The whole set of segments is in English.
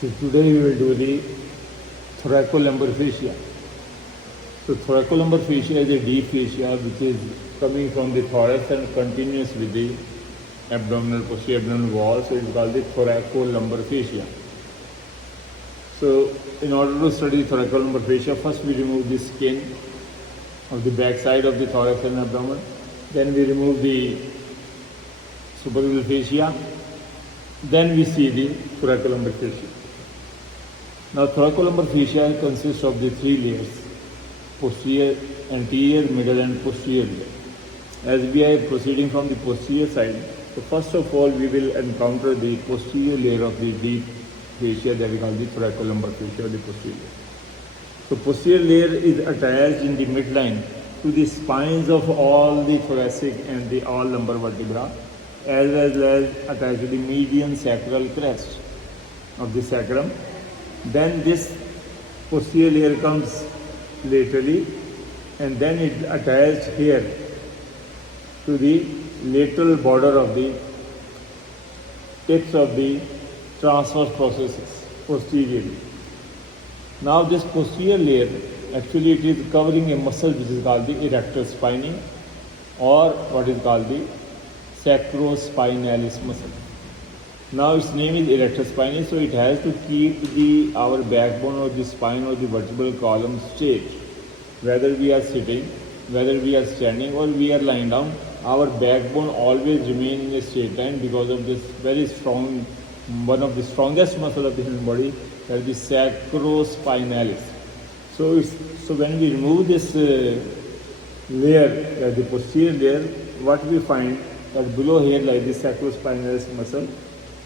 So today we will do the thoracolumbar fascia. So thoracolumbar fascia is a deep fascia which is coming from the thorax and continuous with the posterior abdominal wall. So it is called the thoracolumbar fascia. So in order to study thoracolumbar fascia, first we remove the skin of the back side of the thorax and abdomen. Then we remove the superficial fascia. Then we see the thoracolumbar fascia. Now thoracolumbar fascia consists of the three layers: posterior, anterior, middle and posterior layer. As we are proceeding from the posterior side, so first of all we will encounter the posterior layer of the deep fascia that we call the thoracolumbar fascia or the posterior. So posterior layer is attached in the midline to the spines of all the thoracic and the all lumbar vertebra, as well as attached to the median sacral crest of the sacrum. Then this posterior layer comes laterally and then it attached here to the lateral border of the tips of the transverse processes posteriorly. Now this posterior layer, actually it is covering a muscle which is called the erector spinae or what is called the sacrospinalis muscle. Now its name is erector spinae, so it has to keep our backbone or the spine or the vertebral column straight. Whether we are sitting, whether we are standing or we are lying down, our backbone always remain in a straight line because of this very strong, one of the strongest muscle of the human body, that is the sacrospinalis. So when we remove this layer, the posterior layer, what we find that below here like the sacrospinalis muscle,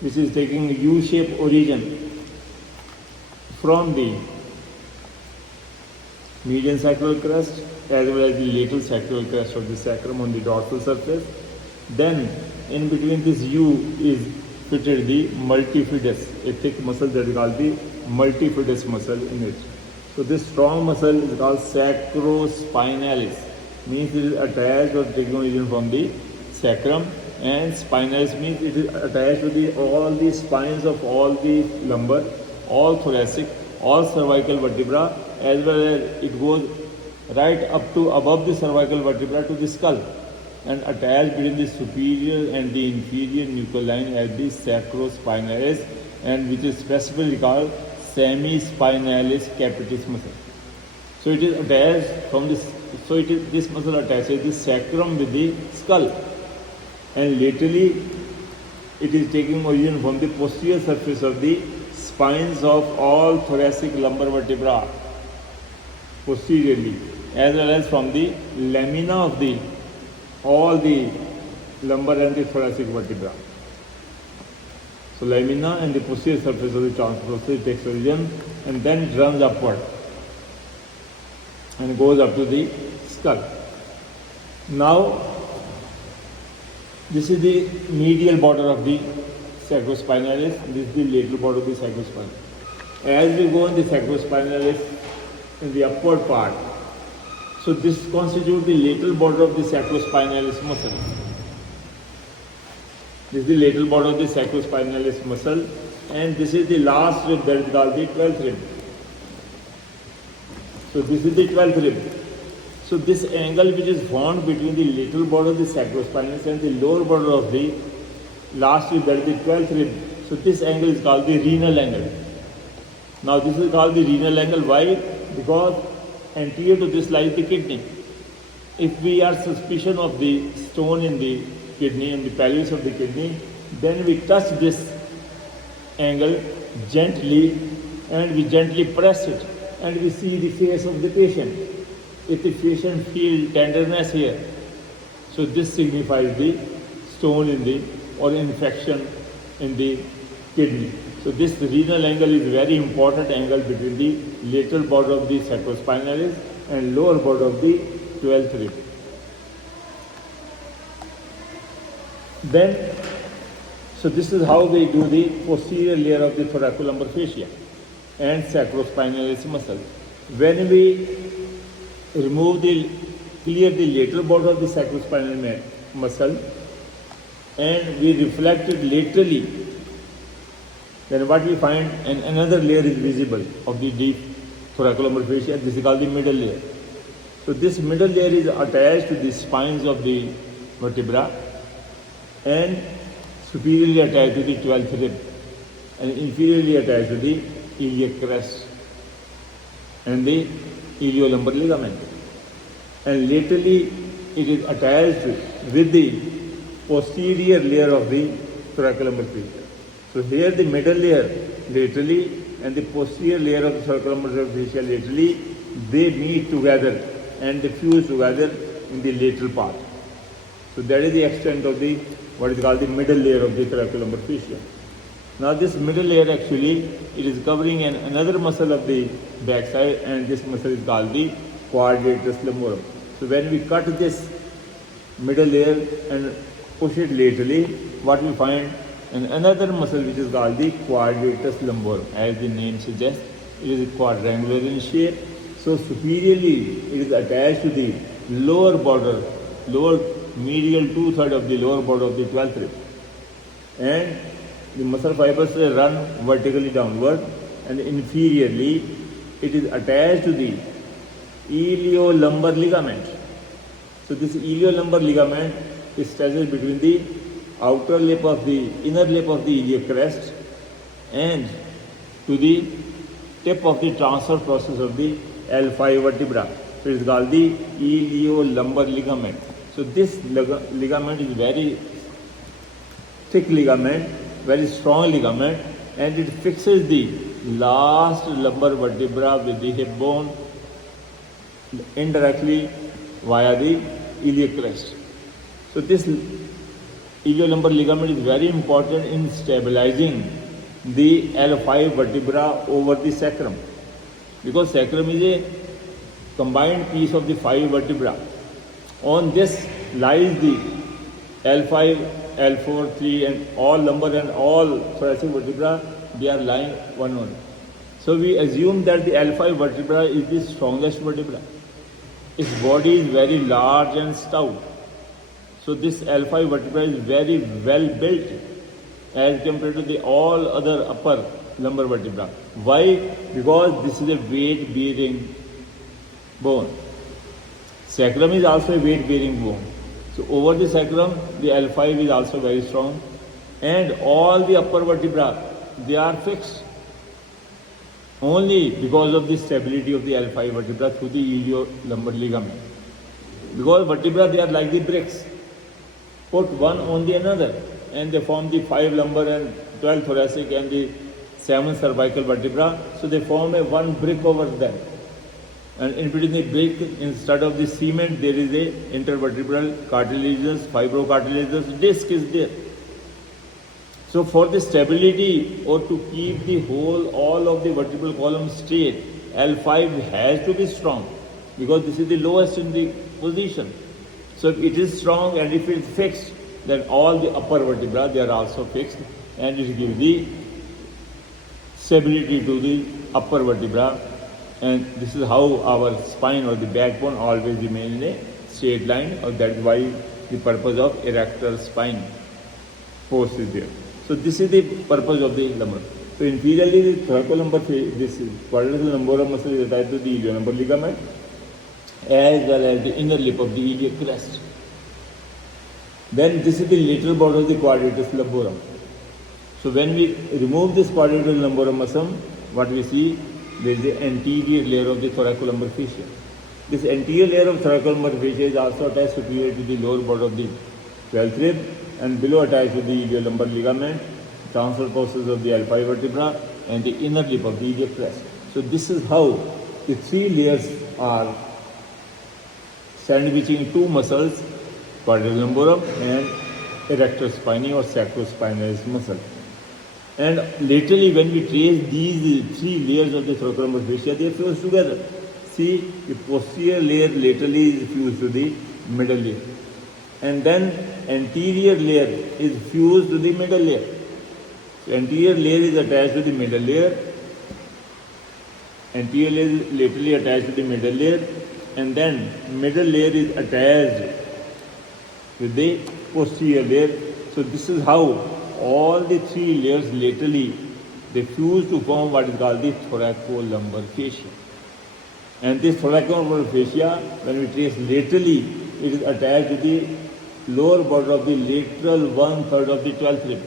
which is taking a U-shaped origin from the median sacral crest as well as the lateral sacral crest of the sacrum on the dorsal surface. Then in between this U is fitted the multifidus, a thick muscle that is called the multifidus muscle in it. So this strong muscle is called sacrospinalis, means it is attached or taking origin from the sacrum, and spinalis means it is attached to all the spines of all the lumbar, all thoracic, all cervical vertebra, as well as it goes right up to above the cervical vertebra to the skull and attached between the superior and the inferior nuchal line as the sacrospinalis, and which is specifically called semispinalis capitis muscle. So it is attached from this. So this muscle attaches the sacrum with the skull, and laterally it is taking origin from the posterior surface of the spines of all thoracic lumbar vertebra posteriorly, as well as from the lamina of all the lumbar and the thoracic vertebra. So lamina and the posterior surface of the transverse takes origin and then it runs upward and goes up to the skull. Now this is the medial border of the sacrospinalis, this is the lateral border of the sacrospinalis. As we go in the sacrospinalis in the upward part, so this constitutes the lateral border of the sacrospinalis muscle. This is the lateral border of the sacrospinalis muscle, and this is the last rib that is called the 12th rib. So this is the 12th rib. So this angle which is formed between the lateral border of the sacrospinalis and the lower border of the last rib, that is the 12th rib. So this angle is called the renal angle. Now this is called the renal angle. Why? Because anterior to this lies the kidney. If we are suspicion of the stone in the kidney, in the pelvis of the kidney, then we touch this angle gently and we gently press it and we see the face of the patient. If the patient feels tenderness here, so this signifies the stone in the or infection in the kidney. So this renal angle is very important angle between the lateral border of the sacrospinalis and lower border of the 12th rib. Then, so this is how we do the posterior layer of the thoracolumbar fascia and sacrospinalis muscle. When we clear the lateral border of the sacrospinal muscle and we reflect it laterally Then what we find, and another layer is visible of the deep thoracolumbar fascia. This is called the middle layer. So this middle layer is attached to the spines of the vertebra and superiorly attached to the 12th rib and inferiorly attached to the iliac crest and the iliolumbar ligament. And laterally it is attached with the posterior layer of the thoracolumbar fascia. So here the middle layer laterally and the posterior layer of the thoracolumbar fascia laterally, they meet together and they fuse together in the lateral part. So that is the extent of the what is called the middle layer of the thoracolumbar fascia. Now this middle layer actually it is covering another muscle of the backside, and this muscle is called the quadratus lumborum. So when we cut this middle layer and push it laterally, what we find, and another muscle which is called the quadratus lumborum. As the name suggests, it is quadrangular in shape. So superiorly it is attached to the lower border, lower medial 2/3 of the lower border of the 12th rib. And the muscle fibers run vertically downward, and inferiorly it is attached to the iliolumbar ligament. So this iliolumbar ligament is stretches between the outer lip of the inner lip of the iliac crest and to the tip of the transfer process of the L5 vertebra. So it is called the iliolumbar ligament. So this ligament is very thick ligament, very strong ligament, and it fixes the last lumbar vertebra with the hip bone indirectly via the iliac crest. So this iliolumbar ligament is very important in stabilizing the L5 vertebra over the sacrum, because sacrum is a combined piece of the 5 vertebra. On this lies the L5, L4, 3 and all lumbar and all thoracic vertebra, they are lying one on. So we assume that the L5 vertebra is the strongest vertebra. Its body is very large and stout. So this L5 vertebra is very well built as compared to the all other upper lumbar vertebra. Why? Because this is a weight bearing bone. Sacrum is also a weight bearing bone. So over the sacrum, the L5 is also very strong, and all the upper vertebra, they are fixed only because of the stability of the L5 vertebra through the iliolumbar ligament. Because vertebra, they are like the bricks, put one on the another, and they form the 5 lumbar and 12 thoracic and the 7 cervical vertebra. So they form a one brick over them. And in between the brick, instead of the cement, there is a intervertebral cartilaginous, fibrocartilaginous disc is there. So for the stability or to keep the whole, all of the vertebral column straight, L5 has to be strong, because this is the lowest in the position. So if it is strong and if it is fixed, then all the upper vertebra, they are also fixed, and it gives the stability to the upper vertebra. And this is how our spine or the backbone always remains in a straight line, or that's why the purpose of erector spine post is there. So this is the purpose of the lumbar. So inferiorly, the thoracolumbar, this quadratus lumborum muscle is attached to the iliolumbar ligament as well as the inner lip of the iliac crest. Then this is the lateral border of the quadratus lumborum. So when we remove this quadratus lumborum muscle, what we see, there is the anterior layer of the thoracolumbar fascia. This anterior layer of thoracolumbar fascia is also attached superior to the lower border of the 12th rib and below attached to the iliolumbar ligament, transfer process of the L5 vertebra and the inner lip of the iliac crest. So this is how the 3 layers are sandwiching 2 muscles, quadratus lumborum and erector spinae or sacrospinalis muscle. And laterally, when we trace these 3 layers of the thoracolumbar fascia, they are fused together. See, the posterior layer laterally is fused to the middle layer, and then anterior layer is fused to the middle layer. So anterior layer is attached to the middle layer, anterior layer is laterally attached to the middle layer, and then middle layer is attached with the posterior layer. So this is how all the 3 layers laterally they fuse to form what is called the thoracolumbar fascia. And this thoracolumbar fascia, when we trace laterally, it is attached to the lower border of the lateral 1/3 of the 12th rib.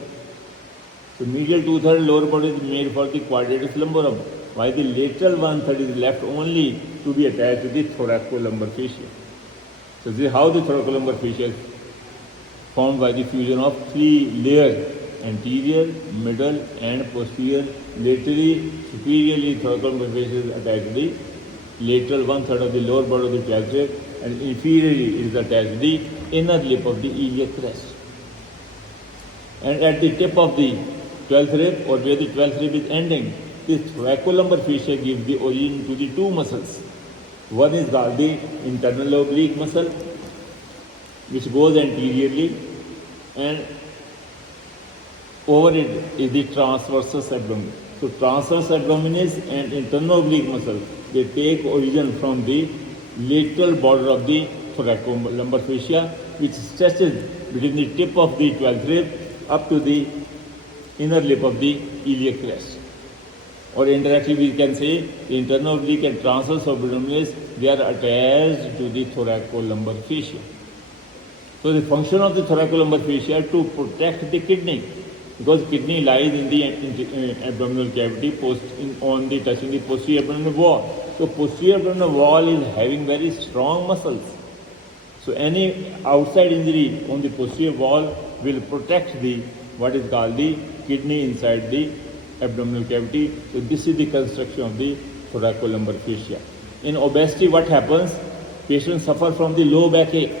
So medial 2/3 lower border is made for the quadratus lumborum, while the lateral 1/3 is left only to be attached to the thoracolumbar fascia. So this is how the thoracolumbar fascia is formed by the fusion of three layers: anterior, middle, and posterior. Laterally, superiorly, thoracolumbar fascia is attached to the lateral 1/3 of the lower border of the 12th rib, and inferiorly it is attached to the inner lip of the iliac crest. And at the tip of the 12th rib, or where the 12th rib is ending, this thoracolumbar fascia gives the origin to the two muscles. One is called the internal oblique muscle, which goes anteriorly, and over it is the transversus abdominis. So transverse abdominis and internal oblique muscle, they take origin from the lateral border of the thoracolumbar fascia, which stretches between the tip of the 12th rib up to the inner lip of the iliac crest. Or indirectly we can say the internal oblique and transverse abdominis, they are attached to the thoracolumbar fascia. So the function of the thoracolumbar fascia to protect the kidney, because kidney lies in the abdominal cavity touching the posterior abdominal wall. So posterior abdominal wall is having very strong muscles. So any outside injury on the posterior wall will protect the what is called the kidney inside the abdominal cavity. So this is the construction of the thoracolumbar fascia. In obesity, what happens? Patients suffer from the low backache.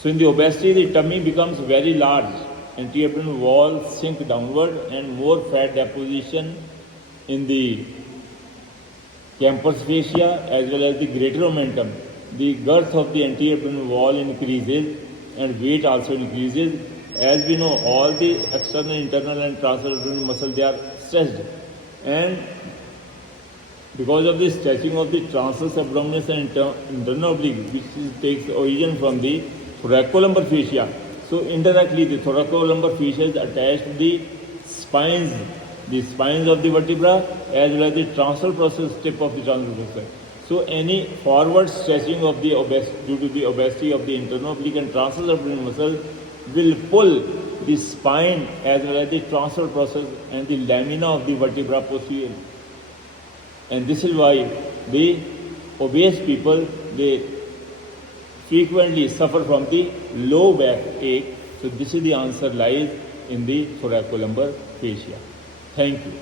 So in the obesity, the tummy becomes very large, anteabdominal wall sink downward, and more fat deposition in the Camper's fascia as well as the greater omentum. The girth of the anteabdominal wall increases and weight also increases. As we know, all the external, internal and transverse abdominal muscles, they are stretched, and because of the stretching of the transverse abdominis and internal oblique, which takes origin from the thoracolumbar fascia, so indirectly the thoracolumbar fascia is attached to the spines of the vertebra as well as the transversal process tip of the transversal process. So any forward stretching of the due to the obesity of the internal oblique and transverse abdominal muscles will pull the spine as well as the transversal process and the lamina of the vertebra posterior. And this is why the obese people, they frequently suffer from the low back ache. So this is the answer lies in the thoracolumbar fascia. Thank you.